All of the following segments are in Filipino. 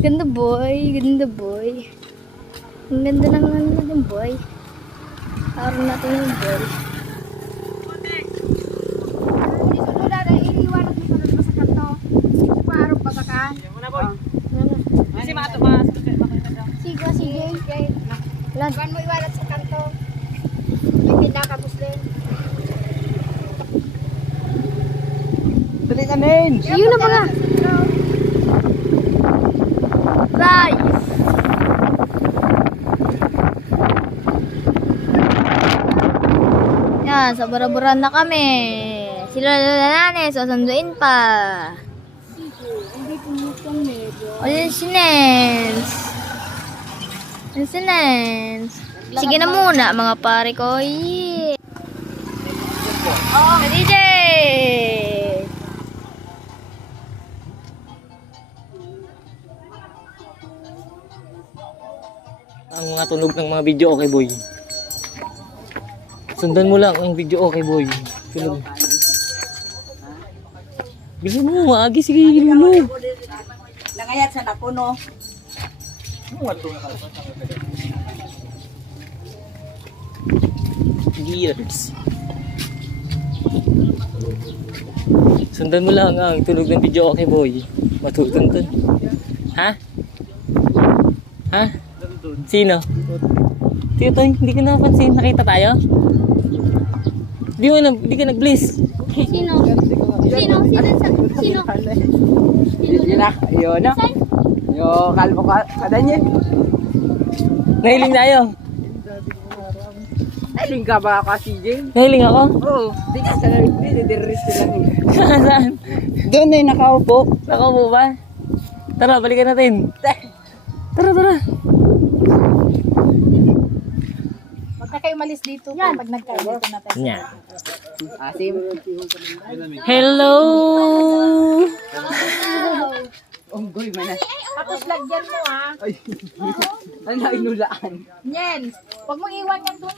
Ganda boy, ganda boy. Ang ganda ng ano natin boy. Araw natin yung boy. Sige. Lan. Kuan mo iwalat sa kanto. May pinakabus din. Dali ka nin! Yun na pala. Rice. Yan, sa baraburan na kami. Sila nanin, susunduin pa. Ayun si Nens. Ayun si Nens. Sige na muna mga pare ko. Yeah. Oh, DJ! Ang mga tunog ng mga video, okay boy. Sundan mo lang ang video, okay boy. Tunog. Bilisan mo, maagi, sige, lulog. Langayat sa napuno. Gears. Sundan mo lang ang tunog ng video, okay boy. Matutuntun. Ha? Ha? Sino? Tito, hindi ka napansin. Nakita tayo? Di ka nag-bliss. Sino? Sino? Yun na. Yo, kalbo ka. Kadanyin. Nahiling tayo. Aling ka ba ka, CJ? Nahiling ako. Oo. Di ka sa nariris lang. Saan? Doon na yung nakaupo. Nakaupo ba? Tara, balikan natin. Tara. Huwag na kayo malis dito. Yan. Pag nagkain dito na tayo. Yan. Asim. Hello! Unggoy man na. Tapos lagyan mo ha. Ay. Ano inulaan? Yan. Huwag mong iwan yan doon.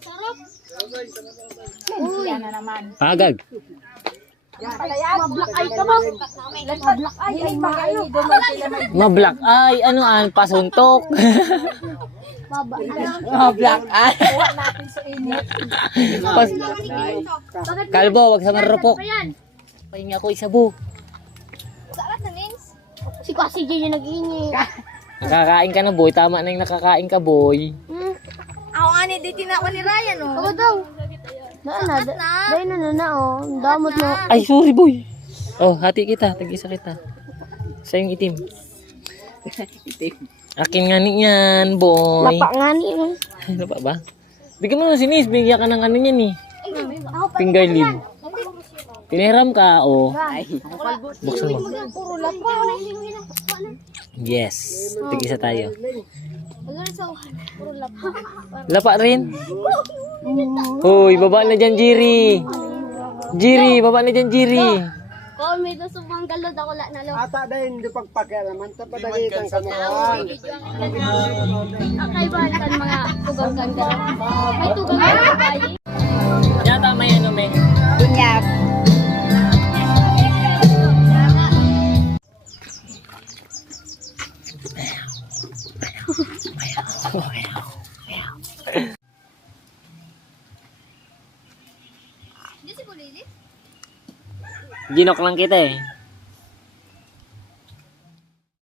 Sarap. Uy. Yan na naman. Pagag. Yan. Mablock eye ka mo. Mablock eye. Ay, magayo. Mablock ay, ano an, pasuntok. Mablock eye. Huwag natin sa init. Kalbo, wag sa marupok. Pahinga ko isabu. Si Kasi J yung nag-iingi. Nakakain ka na boy, tama na yung nakakain ka boy. Ako nga ni, di tinawa ni Ryan oh. Ako daw. Dahil na oh. Damot mo. Ay, sorry boy. Oh, hati kita, tag-isa kita. Sa yung itim. Itim. Akin nga niyan, boy. Lapa nga ni. Lapa ba? Bigyan mo na si Nis, bigyan ka ng ano niyan eh. Finger lip. Piniram ka, oh. Buksan mo. Puro lapa. Yes. Tag-isa tayo. Puro lapa. Lapa rin. Hoy, baba na dyan, Jiri. Jiri, baba na dyan, Jiri. Kung may lusubang galod ako na lang. Ata dahil hindi pagpakiraman. Tapadagitan ka naman. Kakaibahan kan mga tugang ganda. May tugang ganda tayo. Yata may ano, may. Inyap. Hindi si Bulili? Ginok lang kita eh.